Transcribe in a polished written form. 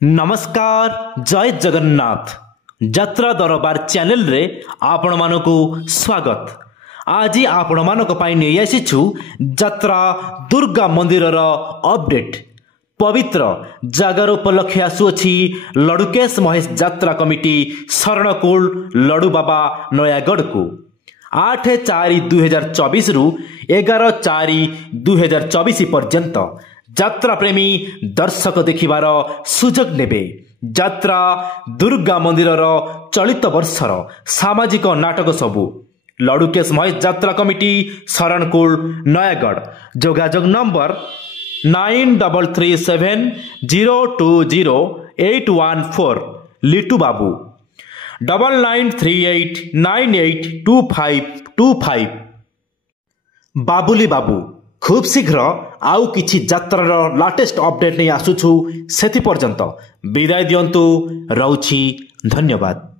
नमस्कार जय जगन्नाथ यात्रा दरबार चैनल रे आपण मानकु स्वागत। आज आपण मानक पाई नै आसीछु यात्रा दुर्गा मंदिर रो अपडेट। पवित्र जागर उपलक्षे आसुअछि लडुकेश महेश यात्रा कमिटी शरणकूल लडू बाबा नयागढ़ को 8/4/2024 रु 11/4/2024 पर्यंत यात्रा प्रेमी दर्शक देखिबार सुजोग नेबे। यात्रा दुर्गा मंदिर चलित वर्षर सामाजिक नाटक सबू लडुकेश महेश यात्रा कमिटी शरणकूल नयागढ़। जोगाजोग नंबर 9377020814 लिटू बाबू 9938982525 बाबुली बाबू। खूब शीघ्र आउ किछि यात्रार लाटेस्ट अपडेट नहीं आसुछु। सेति पर्यंत विदाय दियंतु। रहउछि धन्यवाद।